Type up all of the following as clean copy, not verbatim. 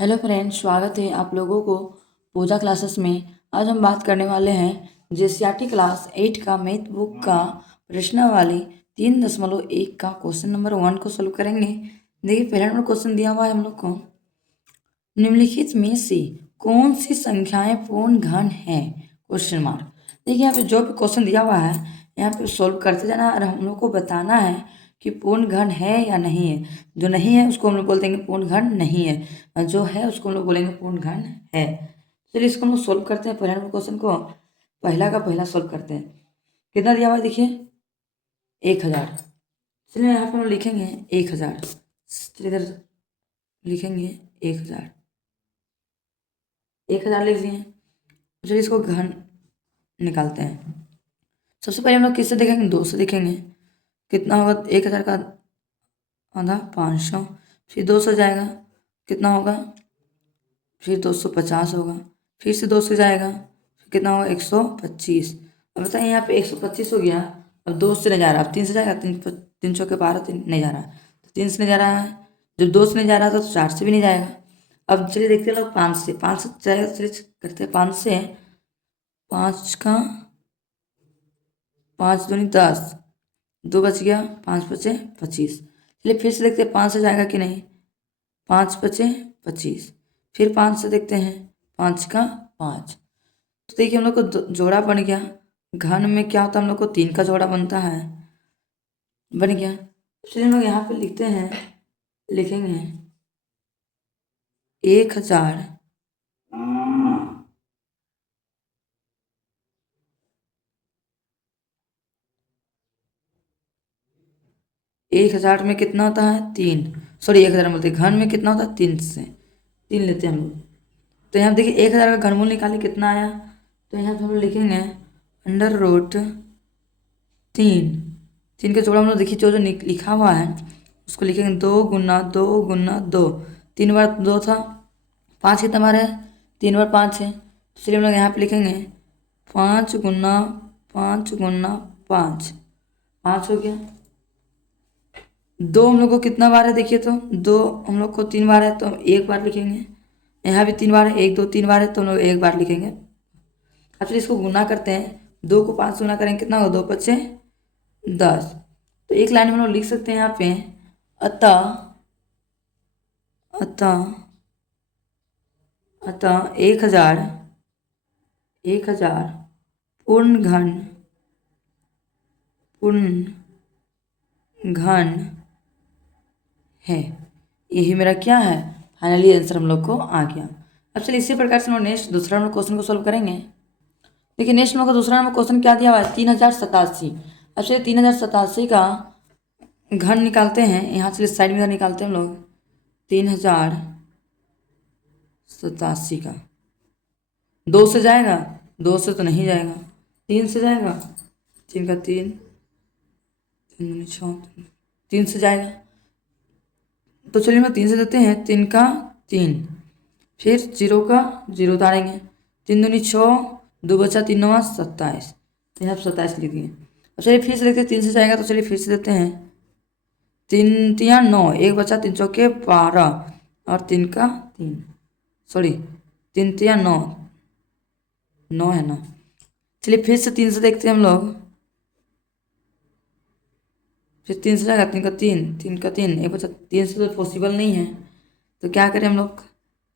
Hello friends, स्वागत है आप लोगों को पूजा क्लासेस में। आज हम बात करने वाले हैं जेसीईआरटी क्लास 8 का मैथ बुक का प्रश्नावली 3.1 का क्वेश्चन नंबर 1 को सोल्व करेंगे। देखिए, पहला नंबर क्वेश्चन दिया हुआ है हम लोग को, निम्नलिखित में से कौन सी संख्याएं पूर्ण घन है? Question mark. देखिए, यहाँ पे जो भी क्वेश्चन दिया हुआ है यहाँ पे सोल्व करते जाना और हम लोग को बताना है कि पूर्ण घन है या नहीं है। जो नहीं है उसको हम लोग बोलते हैं पूर्ण घन नहीं है, और जो है उसको हम लोग बोलेंगे पूर्ण घन है। चलिए इसको हम लोग सोल्व करते हैं। पहला नंबर क्वेश्चन को पहला का पहला सोल्व करते हैं। कितना दिया हुआ है देखिए, 1000। चलिए यहाँ पे हम लोग लिखेंगे 1000। चलिए इधर लिखेंगे 1000। 1000 लिख दिए। चलिए इसको घन निकालते हैं। सबसे पहले हम लोग किससे देखेंगे? 2 से देखेंगे। कितना होगा 1000 का आधा? 500। फिर 2 से जाएगा, कितना होगा? फिर 250 होगा। फिर से 2 से जाएगा, फिर कितना होगा? 125। अब बताइए यहाँ पे 125 हो गया। अब 2 से नहीं जा रहा, अब 3 से जाएगा। 3 चौके 12, 3 नहीं जा रहा, तो 3 से नहीं जा रहा है। जब 2 से नहीं जा रहा था तो 4 से भी नहीं जाएगा। अब चलिए देखते हैं लोग 5 से। 5 से जाएगा, चलिए करते हैं 5 से। 5 का 5 दूनी 10, 2 बच गया, 5 बचे 25। चलिए फिर से देखते हैं 5 से जाएगा कि नहीं। 5 बचे 25। फिर 5 से देखते हैं, 5 का 5। तो देखिए हम लोग को जोड़ा बन गया। घन में क्या होता है, हम लोग को 3 का जोड़ा बनता है, बन गया। चलिए हम लोग यहाँ पे लिखते हैं, लिखेंगे 1000 1000 में कितना होता है? 3। सॉरी, 1000 बोलते हैं, घन में कितना होता है? 3 से 3 लेते हैं हम लोग। तो यहाँ देखिए 1000 का घनमूल निकालिए कितना आया। तो यहाँ पे हम लोग लिखेंगे अंडर रूट 3। 3 का जोड़ा हम लोग देखिए जो जो लिखा हुआ है उसको लिखेंगे 2 × 2 × 2। 3 बार 2 था, 5 कितना बार है? 3 बार 5 है। तो चलिए हम लोग यहाँ पे लिखेंगे 5 × 5 × 5। 5 हो गया। 2 हम लोग को कितना बार है देखिए, तो 2 हम लोग को 3 बार है तो हम 1 बार लिखेंगे। यहाँ भी 3 बार है, 1 2 3 बार है तो हम लोग 1 बार लिखेंगे। अब चलिए इसको गुना करते हैं। 2 को 5 से गुना करेंगे, कितना होगा? 2 बचे 10। तो एक लाइन में हम लोग लिख सकते हैं यहाँ पे, अतः अतः अतः 1000 पूर्ण घन है। यही मेरा क्या है? फाइनली आंसर हम लोग को आ गया। अब चलिए इसी प्रकार से हम नेक्स्ट दूसरा नंबर क्वेश्चन को सोल्व करेंगे। देखिए नेक्स्ट नंबर का दूसरा नंबर क्वेश्चन क्या दिया हुआ है? 3087। अब चलिए 3087 का घन निकालते हैं। यहाँ चलिए साइड में निकालते हैं हम लोग 3087 का। 2 से जाएगा? 2 से तो नहीं जाएगा। 3 से जाएगा? 3 का 3, 3 दूनी 6, 3 से जाएगा। तो चलिए हम 3 से देते हैं, 3 का 3। फिर 0 का 0 उतारेंगे। 3 दूनी 6, 2 बचा 3 9 27। तो यहाँ 27 लिख दिए। अब चलिए फिर से देखते हैं, 3 से जाएगा तो चलिए फिर से देते हैं। 3 3 9, 1 बचा, 3 चौके 12 और 3 का 3, सॉरी 3 3 9, 9 है ना। चलिए फिर से 3 से देखते हैं हम लोग। फिर 3 से जाएगा, 3 का 3, 3 का 3, 1 बचा। 3 से तो पॉसिबल नहीं है, तो क्या करें हम लोग?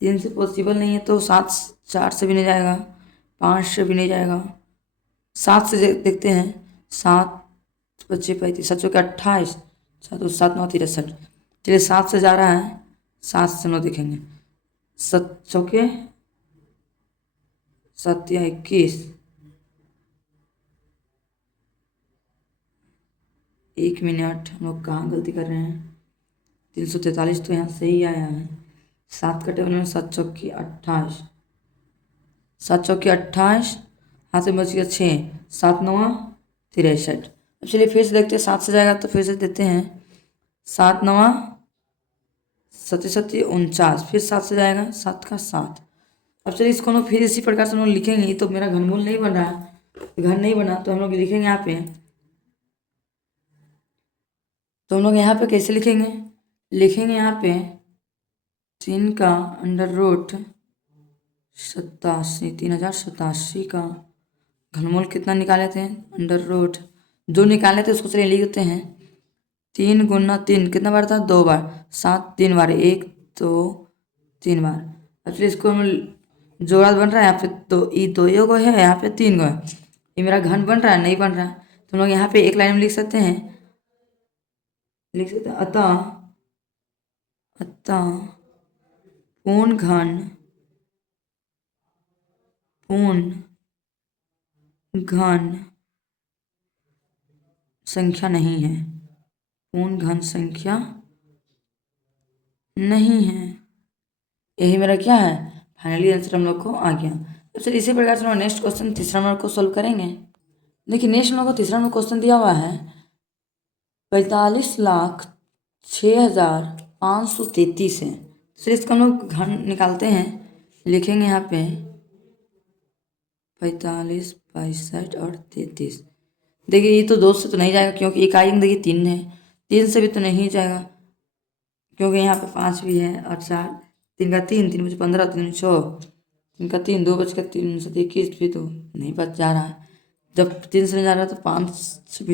3 से पॉसिबल नहीं है तो 7 4 से भी नहीं जाएगा, 5 से भी नहीं जाएगा। 7 से देखते हैं। 7 बच्चे 35, 7 चौके 28, 7 7 9 63। चलिए 7 से जा रहा है, 7 से हम लोग देखेंगे। 7 चौके 7 या 21। 1 मिनट, हम लोग कहाँ गलती कर रहे हैं? 343 तो यहाँ सही आया है। 7 कटे हुए में 7 चौकी 28, 7 चौकी 28, हाथ में बच गया 6, 7 9 63। अब चलिए फिर से देखते हैं। 7 से जाएगा तो फिर से देते हैं। 7 9 सती सती 49। फिर 7 से जाएगा, 7 का 7। अब चलिए इसको हम लोग फिर इसी प्रकार से हम लोग लिखेंगे। तो मेरा घनमूल नहीं बन रहा है, घन नहीं बना, तो हम लोग लिखेंगे यहाँ पे। तो हम लोग यहाँ पे कैसे लिखेंगे? लिखेंगे यहाँ पे 3 का अंडर रूट 87, 3087 का घनमूल कितना निकाले थे? अंडर रूट जो निकाले थे उसको चलिए लिखते हैं। 3 गुना 3 कितना बार था? 2 बार। 7 3 बार, 1 2 3 बार। अब फिर इसको हम जोड़ा बन रहा है यहाँ पे, तो ये 2 गो है, यहाँ पे 3 गो है। ये मेरा घन बन रहा है? नहीं बन रहा है। तो हम लोग यहाँ पे एक लाइन में लिख सकते हैं, अतः अतः पूर्ण घन संख्या नहीं है। पूर्ण घन संख्या नहीं है। यही मेरा क्या है? फाइनली आंसर हम लोग को आ गया। अब चलिए इसी प्रकार से हम नेक्स्ट क्वेश्चन तीसरा नंबर को सोल्व करेंगे। देखिए नेक्स्ट हम लोग को तीसरा नंबर क्वेश्चन दिया हुआ है 45,06,533 है। तो इसका हम लोग घन निकालते हैं, लिखेंगे यहाँ पे 45 65 और 33। देखिए ये तो 2 से तो नहीं जाएगा, क्योंकि इकाई अंक देखिए 3 है, 3 से भी तो नहीं जाएगा, क्योंकि यहाँ पे 5 भी है और 4, 3 का 3, 3 बचे 15, 3 6, 3 का 3, 2 बच का 3 से 21 भी तो नहीं बच जा रहा है। जब 3 से नहीं जा रहा तो 5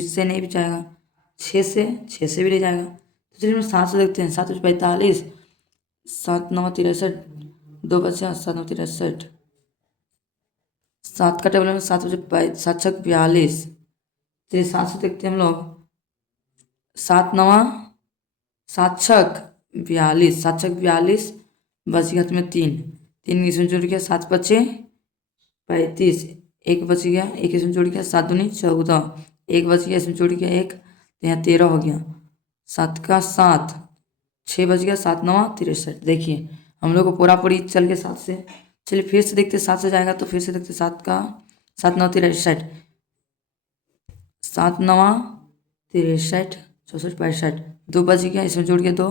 से नहीं भी जाएगा, 6 से भी नहीं जाएगा। तो चलिए हम 7 से देखते हैं। 7 बचे 45, 7 9 63, 2 बचे 7 9 63, 7 का टेबल में 7 बचे 7 6 42। चलिए 7 से देखते हैं हम लोग। 7 9 7 6 42, 7 6 42, बच गया तुम्हें 3, 3 इसमें जुड़ गया 7 बचे 35, 1 बच गया, 1 इसमें जुड़ गया 7 दूनी 14, 1 बच गया, इसमें जुड़ गया 1, तो यहाँ 13 हो गया। 7 का 7, 6 बच गया, 7 9 63। देखिए हम लोग को पूरा पूरी चल के 7 से। चलिए फिर से देखते 7 से जाएगा, तो फिर से देखते 7 का 7 9 63, 7 9 63 64 65, 2 बच गया, इसमें जुड़ गया 2,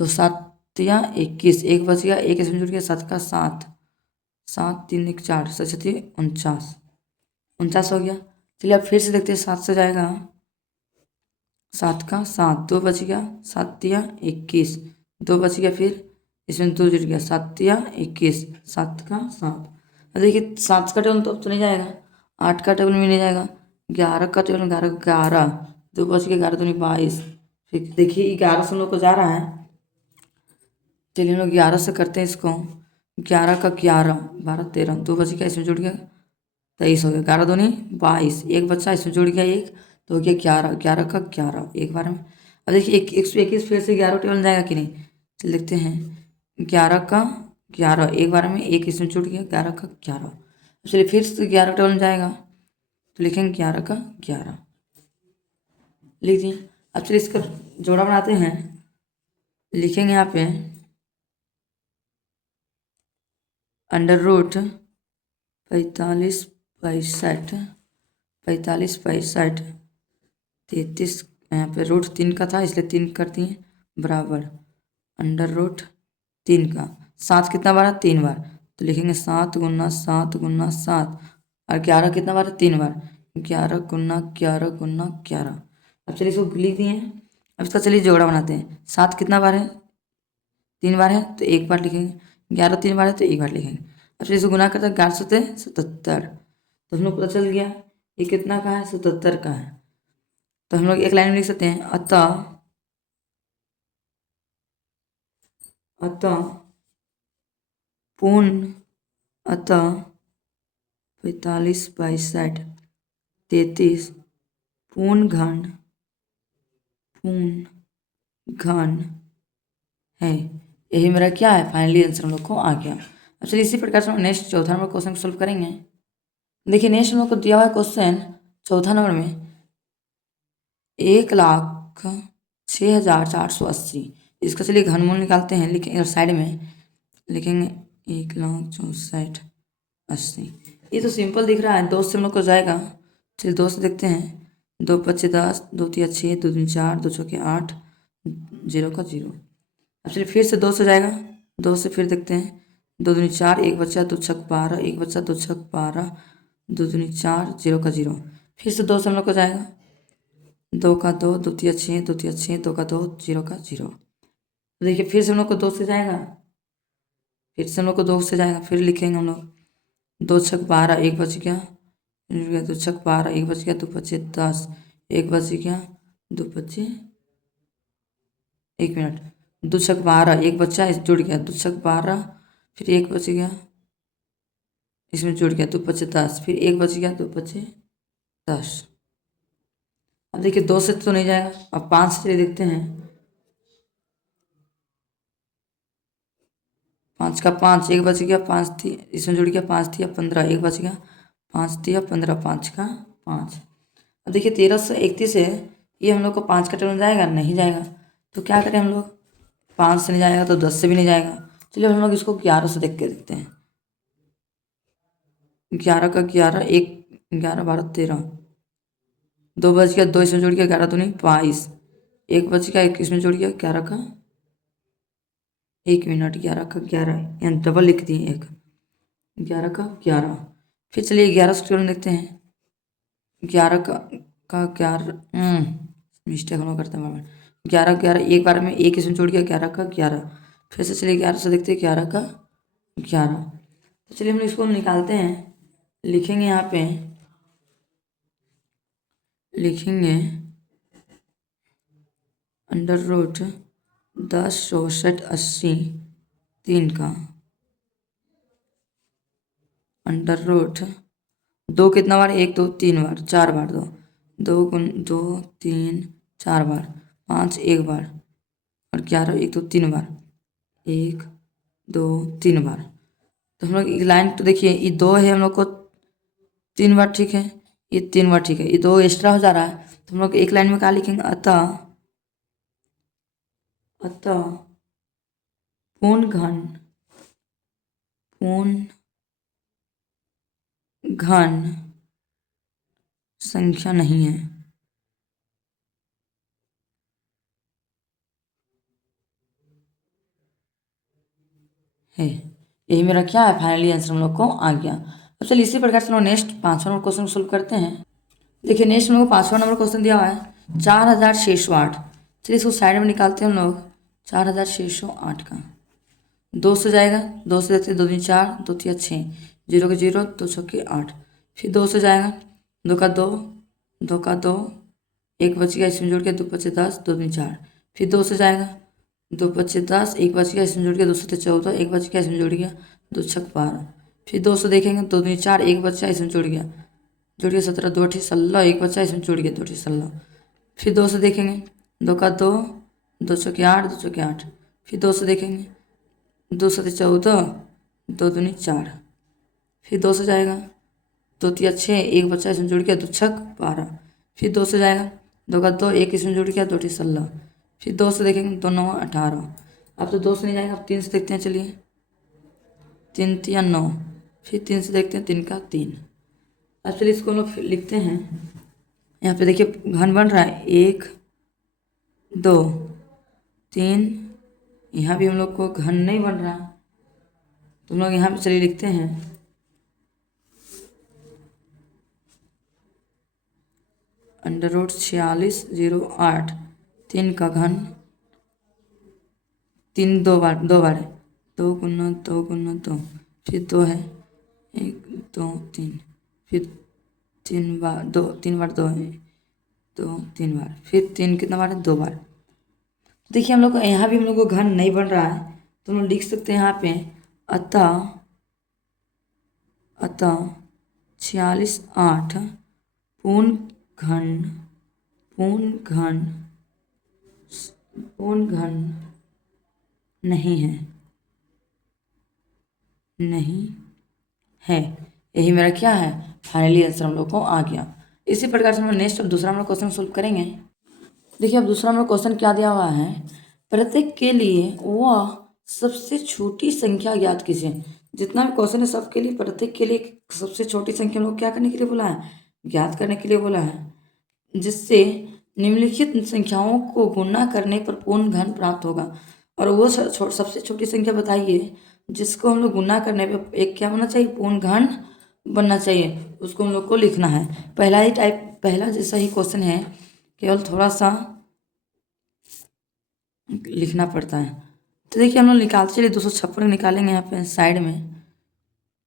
तो 7 या 21, 1 बच गया, 1 इसमें जुड़ गया 7 का 7, 7 3 1 4 7 49, 49 हो गया। चलिए अब फिर से देखते हैं 7 से जाएगा। 7 का 7, 2 बच गया, 7 या 21, 2 बच गया, फिर इसमें 2 जुड़ गया 7 या 21, 7 का 7। अब देखिए 7 का टेबल तो अब तो नहीं जाएगा, 8 का टेबल में नहीं जाएगा, 11 का टेबल में 11 11, 2 बच गया, 11 दूनी 22। फिर देखिए 11 से हम लोग को जा रहा है। चलिए हम लोग 11 से करते हैं इसको। 11 का 11, 12 13, 2 बच गया, इसमें जुड़ गया 23 हो गया, 11 दूनी 22, 1 बच्चा इसमें जुड़ गया 1, तो हो गया 11, 11 का 11 एक बार में। अब देखिए 121 फिर से 11 टेबल में जाएगा कि नहीं? चल देखते हैं। 11 का 11 एक बार में, 1 इसमें जुड़ गया, 11 का 11। चलिए फिर से 11 टेबल में जाएगा, तो लिखेंगे 11 का 11, लिख दिए। अब चलिए इसका जोड़ा बनाते हैं, लिखेंगे यहाँ पे अंडर रूट 45 65, 45 65 33, यहाँ पे रूट 3 का था इसलिए 3 कर दिए, बराबर अंडर रूट 3 का 7 कितना बार है? 3 बार, तो लिखेंगे 7 गुना 7 गुना 7, और 11 कितना बार है? 3 बार, 11 गुना 11 गुना 11। अब चलिए इसको लिख दिए। अब इसका चलिए जोड़ा बनाते हैं। 7 कितना बार है? 3 बार है, तो 1 बार लिखेंगे। 11 3 बार है तो 1 बार लिखेंगे। अब चलिए इसको गुना करते हैं, 11 सत्ते 77, तो हम लोग पता चल गया ये कितना का है? 77 का है। तो हम लोग एक लाइन में लिख सकते हैं, अतः पूर्ण 45 62 33 पूर्ण घन है। यही मेरा क्या है? फाइनली आंसर हम लोग को आ गया। अब चलिए इसी प्रकार से हम नेक्स्ट चौथा नंबर क्वेश्चन सोल्व करेंगे। देखिए नेक्स्ट हम लोग को दिया हुआ क्वेश्चन चौथा नंबर में 1,06,480, इसका चलिए घनमूल निकालते हैं। लिखेंगे साइड में, लिखेंगे 1,64,80। ये तो सिंपल दिख रहा है, 2 से हम लोग को जाएगा। चलिए 2 से देखते हैं। 2 पच्चे 10, 2 तिया 6, 2 दूनी 4, 2 चौके 8, 0 का 0। अब चलिए फिर से 2 से जाएगा। 2 से फिर देखते हैं। 2 दूनी 4, 1 बच्चा 2 छक 12, 1 बच्चा 2 छक 12, 2 दूनी 4, 0 का 0। फिर से 2 से हम लोग को जाएगा। 2 का 2, 2 तिया 6, 2 तिया 6, 2 का 2, 0 का 0। देखिए फिर से हम लोग को 2 से जाएगा। फिर से हम लोग को 2 से जाएगा, फिर लिखेंगे हम लोग 2 छक 12, 1 बच गया, 2 छक 12, 1 बच गया, 2 पचे 10, 1 बच गया, 2 पचे 1 मिनट, 2 छक 12, 1 बच्चा जुड़ गया, 2 छक 12, फिर 1 बच गया, इसमें जुड़ गया, 2 पचे 10, फिर 1 बच गया, 2 पचे 10। अब देखिए 2 से तो नहीं जाएगा, अब 5 से देखते हैं। 5 का 5, 1 बच गया, 5 थी, इसमें जुड़ गया, 5 थी, 15, 1 बच गया, 5 थी, 15, 5 का 5। अब देखिए 1331 है, ये हम लोग को 5 का टर्म जाएगा, नहीं जाएगा, तो क्या करें हम लोग, 5 से नहीं जाएगा तो 10 से भी नहीं जाएगा। चलिए हम लोग इसको 11 से देख के देखते हैं। 11 का 11, 1 11 12 13, 2 बच गया, 2 इसमें जुड़ गया, 11 दूनी 22, 1 बच गया, 1 इसमें जुड़ गया, 11 का 1 मिनट, 11 का 11, यहाँ डबल लिख दिए, 1 11 का 11। फिर चलिए 11 से टर्म देखते हैं। 11 का 11, मिस्टेक हम लोग करते हैं बार, 11 11, एक बार में 1 इसमें जुड़ गया, 11 का 11। फिर से चलिए 11 से देखते हैं, 11 का 11। तो चलिए हम इसको निकालते हैं, लिखेंगे यहाँ पे, लिखेंगे अंडर रूट 10 64 80 3 का अंडर रूट 2 कितना बार, 1 2 3 बार, 4 बार, 2 2 गुण 2 3 4 बार, 5 1 बार, और 11 1 2 3 बार, 1 2 3 बार। तो हम लोग एक लाइन तो देखिए, ये 2 है हम लोग को 3 बार, ठीक है, ये 3 बार, ठीक है, ये 2 एक्स्ट्रा हो जा रहा है, तो हम लोग एक लाइन में क्या लिखेंगे, अतः अतः पूर्ण घन संख्या नहीं है। यही मेरा क्या है, फाइनली आंसर हम लोग को आ गया। अब चलिए इसी प्रकार से हम लोग नेक्स्ट 5वां नंबर क्वेश्चन सोल्व करते हैं। देखिए नेक्स्ट हम लोग को 5वां नंबर क्वेश्चन दिया हुआ है 4608। चलिए इसको साइड में निकालते हैं हम लोग। 4608 का 2 से जाएगा, 2 से देते 2 3 4, 2 3 6, 0 के 0, 2 6 8, फिर 2 से जाएगा, 2 का 2, 2 का 2, 1 बच गया, इसमें जुड़ गया, 2 5 10, 2 3 4, फिर 2 से जाएगा, 2 5 10, 1 बच गया, इसमें जुड़ गया, 2 7 14, 1 बच गया, इसमें जुड़ गया, 2 6 12, फिर 2 से देखेंगे, 2 3 4, 1 बच्चा इसमें जुड़ गया 17, 2 8 16, 1 बच्चा इसमें जुड़ गया, 2 8 16, फिर 2 से देखेंगे, 2 का 2, 2 6 8, 2 6 8, फिर 2 से देखेंगे, 2 7 14, 2 दूनी 4, फिर 2 से जाएगा, 2 3 6, 1 बच्चा इसमें जुड़ गया, 2 छक 12, फिर 2 से जाएगा, 2 का 2, 1 इसमें जुड़ गया, 2 8 16, फिर 2 से देखेंगे, 2 9 18। अब तो 2 से नहीं जाएगा, अब 3 से देखते हैं, चलिए 3 3 9, फिर 3 से देखते हैं, 3 का 3। अब चलिए इसको हम लोग लिखते हैं। यहाँ पे देखिए घन बन रहा है 1 2 3, यहाँ भी हम लोग को घन नहीं बन रहा, तो हम लोग यहाँ पे चलिए लिखते हैं अंडर रूट 4608, 3 का घन, 3 दो बार है, 2 गुना 2 गुना 2, फिर 2 है, 1 2 3, फिर 3 बार 2, 3 बार 2 है, 2 3 बार, फिर 3 कितना बार है, 2 बार। देखिए हम लोग को यहाँ भी हम लोग को घन नहीं बन रहा है, तो हम लोग लिख सकते हैं यहाँ पे अतः 46 8 पूर्ण घन नहीं है, यही मेरा क्या है, फाइनली आंसर हम लोग को आ गया। इसी प्रकार से हम नेक्स्ट अब दूसरा नंबर क्वेश्चन सोल्व करेंगे। देखिए अब दूसरा नंबर क्वेश्चन क्या दिया हुआ है, प्रत्येक के लिए वह सबसे छोटी संख्या ज्ञात कीजिए। जितना भी क्वेश्चन है सबके लिए, प्रत्येक के लिए सबसे छोटी संख्या हम लोग क्या करने के लिए बोला है, ज्ञात करने के लिए बोला है, जिससे निम्नलिखित संख्याओं को गुणा करने पर पूर्ण घन प्राप्त होगा। और वो सबसे छोटी संख्या बताइए जिसको हम लोग गुणा करने पे एक क्या होना चाहिए, पूर्ण घन बनना चाहिए, उसको हम लोग को लिखना है। पहला जैसा ही क्वेश्चन है, केवल थोड़ा सा लिखना पड़ता है। तो देखिए हम लोग निकालते चलिए 256 निकालेंगे यहाँ पे साइड में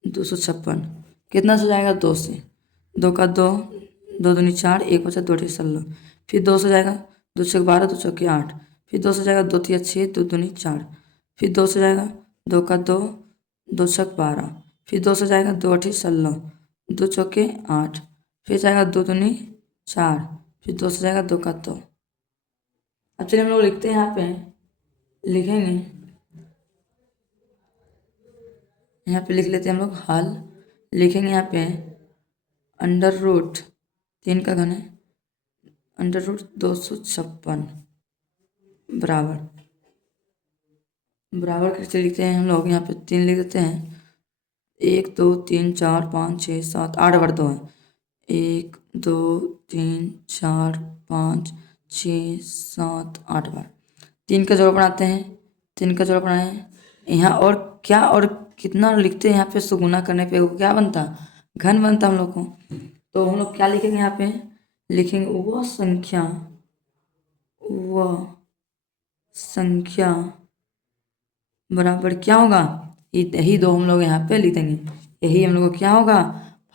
256 कितना से जाएगा 2 से, 2 का 2, 2 दूनी 4, 1 बचा 2 अठी 16, फिर 2 से जाएगा 2 छक 12, 2 चौके 8, फिर 2 से जाएगा 2 तिया 6, 2 दूनी 4, फिर 2 से जाएगा 2 का 2, 2 छक 12, फिर 2 से जाएगा 2 अठी 16, 2 चौके 8, फिर जाएगा 2 दूनी 4, फिर 2 से जाएगा 2 का 2। अब चलिए हम लोग लिखते हैं, यहाँ पे लिखेंगे, यहाँ पे लिख लेते हैं हम लोग हल, लिखेंगे यहाँ पे अंडर रूट 3 का घन है अंडर रूट 256 बराबर कैसे लिखते हैं हम लोग, यहाँ पे 3 लिख देते हैं, 1 2 3 4 5 6 7 8 बार 2 है, 1 2 3 4 5 6 7 8 बार 3 का जोड़ बनाते हैं, 3 का जोड़ बनाए यहाँ, और क्या और कितना लिखते हैं यहाँ पे, सुगुना करने पे क्या बनता, घन बनता हम लोग को। तो हम लोग क्या लिखेंगे यहाँ पे, लिखेंगे वह संख्या बराबर क्या होगा, यही 2 हम लोग यहाँ पे लिख देंगे, यही हम लोग को क्या होगा,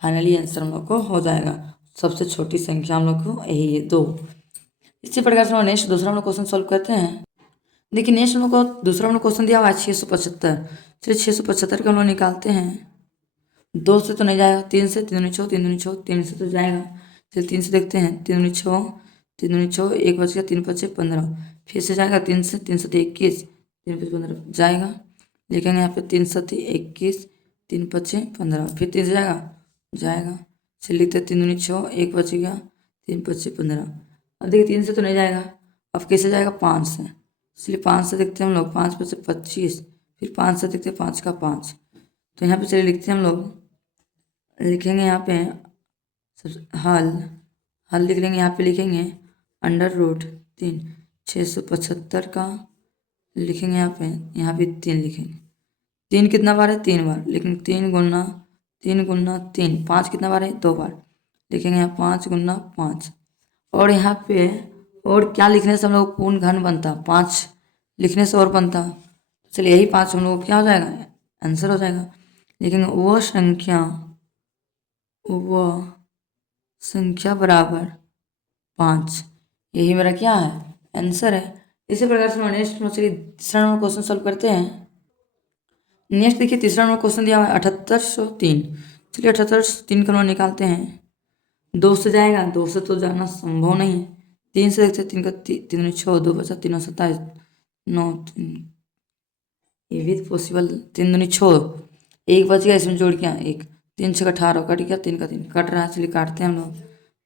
फाइनली आंसर हम लोग को हो जाएगा। सबसे छोटी संख्या हम लोग को यही है 2। इसी प्रकार से हम नेक्स्ट दूसरा हम लोग क्वेश्चन सॉल्व करते हैं। देखिए नेक्स्ट हम लोग को दूसरा हम लोग क्वेश्चन दिया हुआ है 675। चलिए 675 का हम लोग निकालते हैं, 2 से तो नहीं जाएगा, 3 से, 3 दूनी 6, 3 दूनी 6, 3 से तो जाएगा, चलिए 3 से देखते हैं, 3 दूनी 6, 3 दूनी 6, 1 बच गया, 3 5 15, फिर से जाएगा 3 से, 3 7 21, 3 5 15 जाएगा, लिखेंगे यहाँ पे 3 7 21, 3 5 15, फिर 3 से जाएगा, चलिए लिखते 3 दूनी 6, 1 बच गया, 3 5 15। अब देखिए 3 से तो नहीं जाएगा, अब कैसे जाएगा 5 से, इसलिए 5 से देखते हैं हम लोग, 5 5 25, फिर 5 से देखते हैं 5 का 5, तो यहाँ पे चलिए लिखते हैं हम लोग, लिखेंगे यहाँ पे हल लिख लेंगे, यहाँ पे लिखेंगे अंडर रूट 3 675 का लिखेंगे, यहाँ पे 3 लिखेंगे, 3 कितना बार है 3 बार, लेकिन 3 गुना 3, 5 कितना बार है 2 बार, लिखेंगे यहाँ 5 गुना 5, और यहाँ पे और क्या लिखने से हम लोग पूर्ण घन बनता, 5 लिखने से और बनता, चलिए यही 5 हम लोग क्या हो जाएगा, आंसर हो जाएगा। लिखेंगे वह संख्या बराबर 5, यही मेरा क्या है, आंसर है। इसी प्रकार से हम नेक्स्ट में चलिए तीसरा नंबर क्वेश्चन सॉल्व करते हैं। नेक्स्ट देखिए तीसरा नंबर क्वेश्चन दिया हुआ है 7803। चलिए 7803 का हम निकालते हैं, 2 से जाएगा, 2 से तो जाना संभव नहीं है, 3 से देखते हैं, 3 का 3 6, 2 बचा 3 27 9, ये भी पॉसिबल, 3 दूनी 6, 1 बच गया, इसमें जोड़ क्या 1, 3 6 18 कट गया, 3 का 3 कट रहा है, चलिए काटते हैं हम लोग,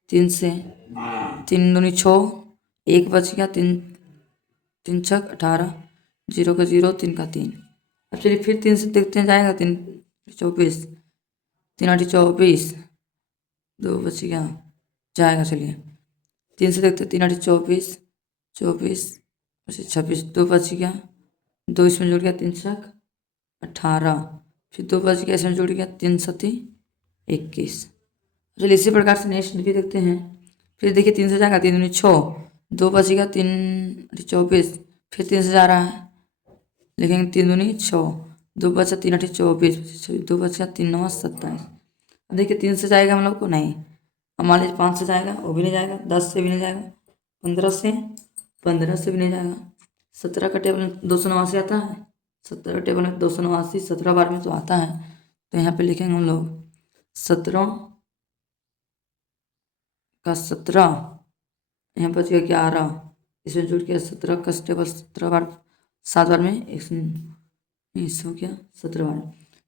3 से, 3 दूनी 6, 1 बच गया, 3 3 6 18, 0 का 0, 3 का 3। अब चलिए फिर 3 से देखते हैं जाएगा, 3 24, 3 8 24, 2 बच गया जाएगा, चलिए 3 से देखते हैं, 3 8 24, 24 26, 2 बच गया, 2 इसमें जुड़ गया, 3 6 18, फिर 2 बच गया, इसमें जुड़ गया, 3 7 21। चलिए इसी प्रकार से नेक्स्ट भी देखते हैं, फिर देखिए 3 से जाएगा, 3 दूनी 6, 2 बच गया, 3 24, फिर 3 से जा रहा है, लिखेंगे 3 दूनी 6, 2 बचा, 3 8 24, 2 बचा, 3 9 27। अब देखिए 3 से जाएगा हम लोग को नहीं, अब मान लीजिए 5 से जाएगा, वो भी नहीं जाएगा, 10 से भी नहीं जाएगा, 15 से भी नहीं जाएगा, 17 का टेबल 289 आता है, 17 का टेबल में 289 17 बार में तो आता है, तो यहाँ पे लिखेंगे हम लोग 17 का 17, यहाँ बच गया 11, इसमें जुड़ गया 17 का टेबल 17 बार, 7 बार में इस हो गया 17 बार।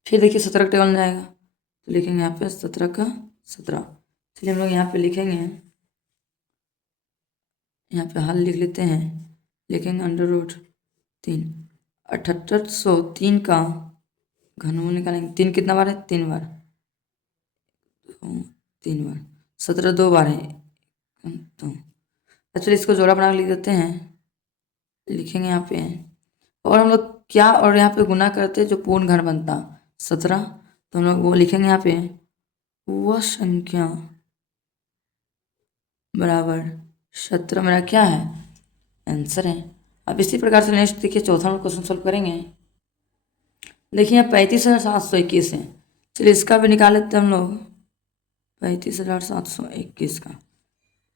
फिर देखिए 17 का टेबल में जाएगा, तो लिखेंगे यहाँ पे 17 का 17। चलिए हम लोग यहाँ पे लिखेंगे, यहाँ पे हल लिख लेते हैं, लिखेंगे अंडर रूट 3 7803 का घनमूल निकालेंगे, 3 कितना बार है 3 बार, 3 बार, 17 2 बार है, तो अच्छा इसको जोड़ा बना के लिख देते हैं, लिखेंगे यहाँ पे, और हम लोग क्या और यहाँ पे गुना करते जो पूर्ण घन बनता 17, तो हम लोग वो लिखेंगे यहाँ पे वह संख्या बराबर 17 मेरा क्या है, आंसर है। अब इसी प्रकार से नेक्स्ट देखिए चौथा नंबर क्वेश्चन सॉल्व करेंगे। देखिए यहाँ 35,721 है, चलिए इसका भी निकाल लेते हैं हम लोग। 35,721 का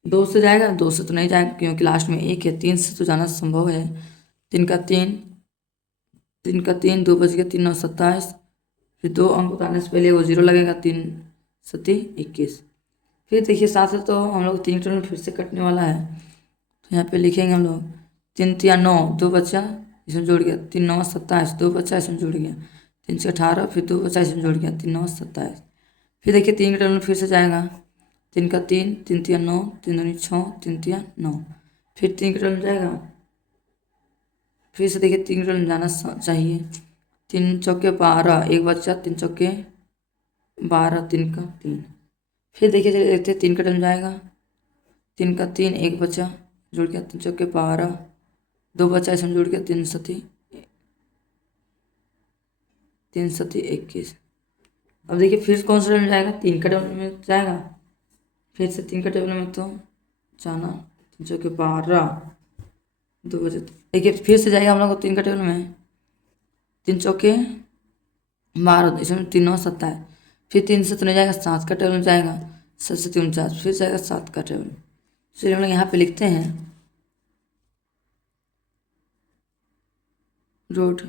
2 से जाएगा, 2 से तो नहीं जाएगा क्योंकि लास्ट में 1 है, 3 से तो जाना संभव है। 3 का 3, 3 का 3, 2 बच गया, 3 9 27, फिर 2 अंक उतारने से पहले वो 0 लगेगा, 3 सती 21। फिर देखिए साथ में तो हम लोग 3 टर्म फिर से कटने वाला है, तो यहाँ पे लिखेंगे हम लोग 3 तिया 9, 2 बचा इसमें जुड़ गया, 3 9 27, 2 बचा इसमें जुड़ गया, 3 से 18, फिर 2 बचा इसमें जुड़ गया, 3 9 27। फिर देखिए 3 का टर्म फिर से जाएगा, 3 का 3, 3 तिया 9, 3 दूनी 6, 3 तिया 9, फिर 3 का टर्म जाएगा, फिर से देखिए 3 का टर्म जाना चाहिए, 3 चौके 12, एक बच्चा, 3 चौके 12, 3 का 3। फिर देखिए चलिए देखते हैं 3 का टर्म जाएगा, 3 का 3, एक बचा जुड़ गया, 3 चौके 12, 2 बचा इसमें जुड़ गया, 3 सती 21। अब देखिए फिर कौन सा टेबल में जाएगा, 3 का टेबल में जाएगा, फिर से 3 का टेबल में तो जाना, 3 चौके 12, 2 बजे देखिए फिर से जाएगा हम लोग को 3 का टेबल में, 3 चौके 12, इसमें 3 9 27, फिर 3 से तो नहीं जाएगा, 7 का टेबल में जाएगा, 7 से 49, फिर जाएगा 7 का टेबल। चलिए हम लोग यहाँ पे लिखते हैं रूट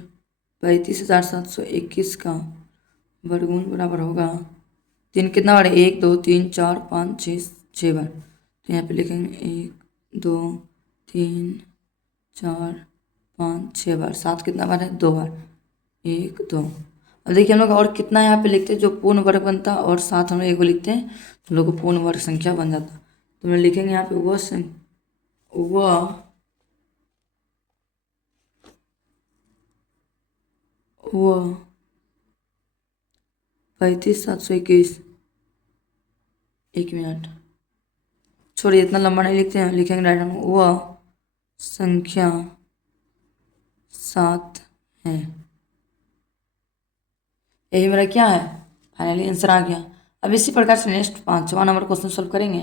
35,721 का वर्गमूल बराबर होगा 3 कितना बार, 1 2 3 4 5 6 बार, तो यहाँ पे लिखेंगे 1 2 3 4 5 6 बार, 7 कितना बार है, 2 बार, 1 2। अब देखिए हम लोग और कितना यहाँ पे लिखते हैं जो पूर्ण वर्ग बनता और साथ हम लोग एक को लिखते हैं तो हम लोग को पूर्ण वर्ग संख्या बन जाता। तो हम लिखेंगे यहाँ पे वह 35,721, 1 मिनट छोड़िए इतना लंबा नहीं लिखते हैं, लिखेंगे डायरेक्ट हम वह संख्या 7 है। यही मेरा क्या है फाइनली आंसर आ गया। अब इसी प्रकार से नेक्स्ट 5वां नंबर क्वेश्चन सोल्व करेंगे।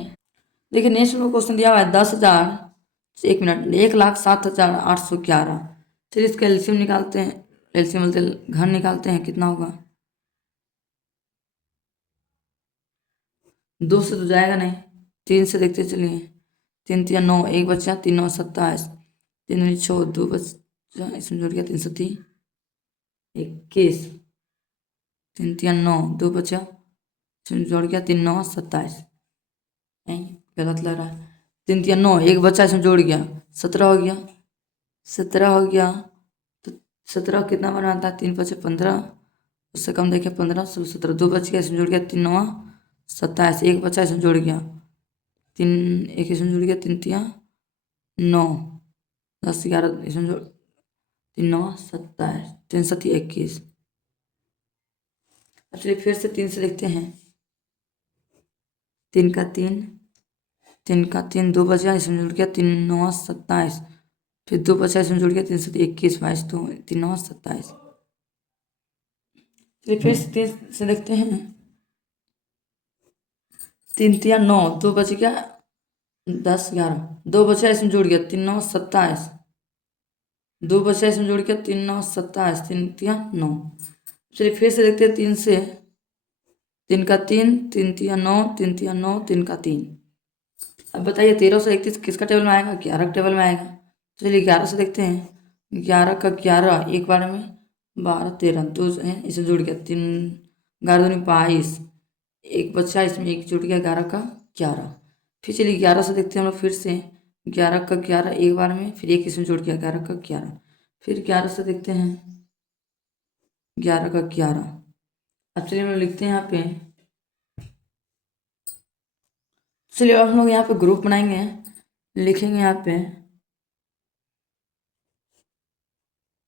देखिए नेक्स्ट नंबर क्वेश्चन दिया हुआ है 10,000, 1 मिनट, 1,07,811। चलिए इसका एलसीएम निकालते हैं, एलसीएम बोलते घन निकालते हैं, कितना होगा, 2 से तो जाएगा नहीं, 3 से देखते चलिए, 3 तिया 9, एक बच्चा, 3 9 27, 3 दूनी 6, 2 बच्चा इसमें जुड़ गया, 3 सती 21, 3 तिया 9, 2 बचा इसमें जुड़ गया, 3 9 27, नहीं गलत लग रहा है, 3 तिया 9, एक बच्चा इसमें जोड़ गया, 17 हो गया, 17 हो गया, तो 17 कितना बनाता है, 3 5 15, उससे कम देखिए 15 17, 2 बच गया इसमें जुड़ गया, 3 9 27, एक बच्चा इसमें जुड़ गया, 3 एक इसमें जुड़ गया, 3 तिया 9, 10 11 इसमें जोड़, 3 9 27, 3 सती 21। अब चलिए फिर से 3 से देखते हैं, 3 का 3, 3 का 3, 2 बचा इसमें जुड़ गया, 3 9 27, फिर 2 बचा इसमें जुड़ गया, 3 सती 21 22, तो 3 9 27। चलिए फिर से 3 से देखते हैं, 3 तिया 9, 2 बच गया, 10 11, 2 बचा इसमें जुड़ गया, 3 9 27, 2 बचा इसमें जुड़ गया, 3 9 27, 3 तिया 9। चलिए फिर से देखते हैं 3 से, 3 का 3, 3 तिया 9, 3 तिया 9, 3 का 3। अब बताइए 13 से 31 किसका टेबल में आएगा, 11 का टेबल में आएगा। चलिए 11 से देखते हैं, 11 का 11, एक बार में 12 13, 2 है इसे जुड़ गया, 3 11 दूनी 22, एक बच्चा इसमें एक जुड़ गया, 11 का 11। फिर चलिए 11 से देखते हैं हम लोग फिर से, 11 का 11 एक बार में, फिर एक इसमें जुड़ गया, 11 का 11। फिर 11 से देखते हैं, 11 का 11। अब चलिए हम लोग लिखते हैं यहाँ पे, चलिए अब हम लोग यहाँ पे ग्रुप बनाएंगे, लिखेंगे यहाँ पे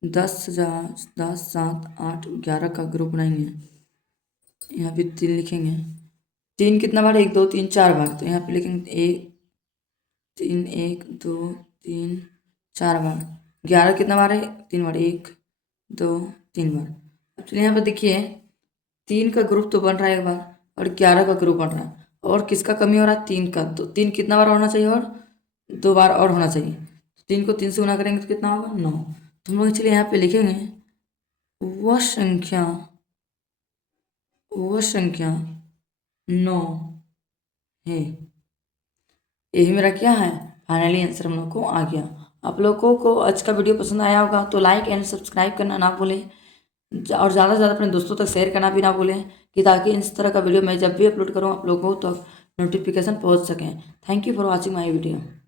10,000 10 7 8 11 का ग्रुप बनाएंगे। यहाँ पे 3 लिखेंगे, 3 कितना बार, 1 2 3 4 बार, तो यहाँ पे लिखेंगे 1 3 1 2 3 4 बार। 11 कितना बार है, 3 बार, 1 2 3 बार। अब चलिए यहाँ पे देखिए 3 का ग्रुप तो बन रहा है एक बार, और 11 का ग्रुप बन रहा है, और किसका कमी हो रहा है, 3 का, तो 3 कितना बार होना चाहिए, और 2 बार और होना चाहिए। 3 को 3 से गुना करेंगे तो कितना होगा 9। तो हम लोग चलिए यहाँ पे लिखेंगे वह संख्या 9 है। यही मेरा क्या है फाइनली आंसर हम लोग को आ गया। आप लोगों को आज का वीडियो पसंद आया होगा तो लाइक एंड सब्सक्राइब करना ना भूलें और ज़्यादा से ज़्यादा अपने दोस्तों तक शेयर करना भी ना भूलें कि ताकि इस तरह का वीडियो मैं जब भी अपलोड करूँ आप लोगों तक नोटिफिकेशन पहुँच सकें। Thank you for watching my video.